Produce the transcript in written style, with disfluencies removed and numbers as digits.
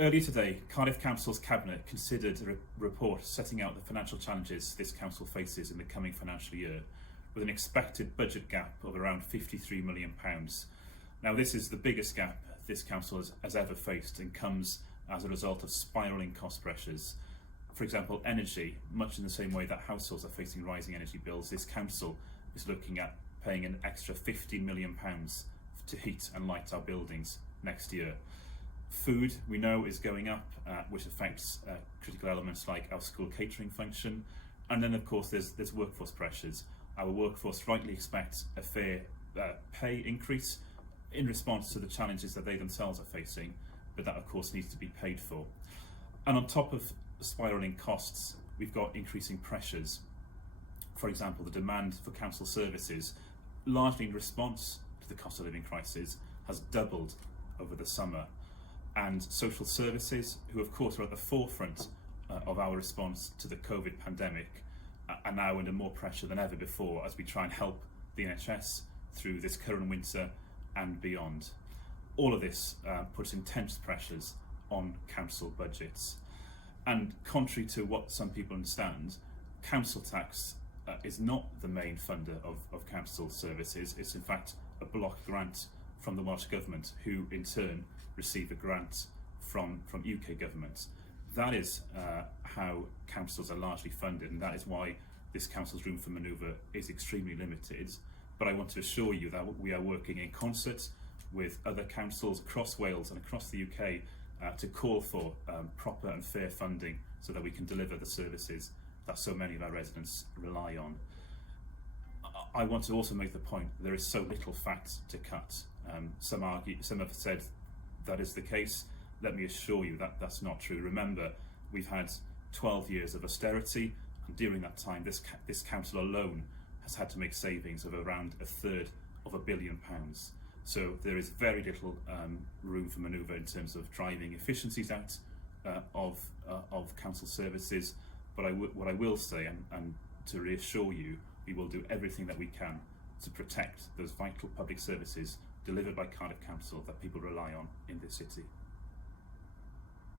Earlier today, Cardiff Council's Cabinet considered a report setting out the financial challenges this council faces in the coming financial year, with an expected budget gap of around £53 million. Now, this is the biggest gap this council has ever faced and comes as a result of spiralling cost pressures. For example, energy, much in the same way that households are facing rising energy bills, this council is looking at paying an extra £50 million to heat and light our buildings next year. Food, we know, is going up, which affects critical elements like our school catering function. And then, of course, there's workforce pressures. Our workforce rightly expects a fair pay increase in response to the challenges that they themselves are facing, but that, of course, needs to be paid for. And on top of spiralling costs, we've got increasing pressures. For example, the demand for council services, largely in response to the cost of living crisis, has doubled over the summer. And social services, who of course are at the forefront of our response to the COVID pandemic, are now under more pressure than ever before as we try and help the NHS through this current winter and beyond. All of this puts intense pressures on council budgets. And contrary to what some people understand, council tax is not the main funder of council services. It's in fact a block grant from the Welsh Government, who in turn receive a grant from UK governments. That is how councils are largely funded, and that is why this council's room for manoeuvre is extremely limited. But I want to assure you that we are working in concert with other councils across Wales and across the UK to call for proper and fair funding so that we can deliver the services that so many of our residents rely on. I want to also make the point there is so little fat to cut. Some have said that is the case. Let me assure you that that's not true. Remember, we've had 12 years of austerity, and during that time this council alone has had to make savings of around £1/3 billion. So there is very little room for manoeuvre in terms of driving efficiencies out of council services. But what I will say, and to reassure you, we will do everything that we can to protect those vital public services delivered by Cardiff Council that people rely on in this city.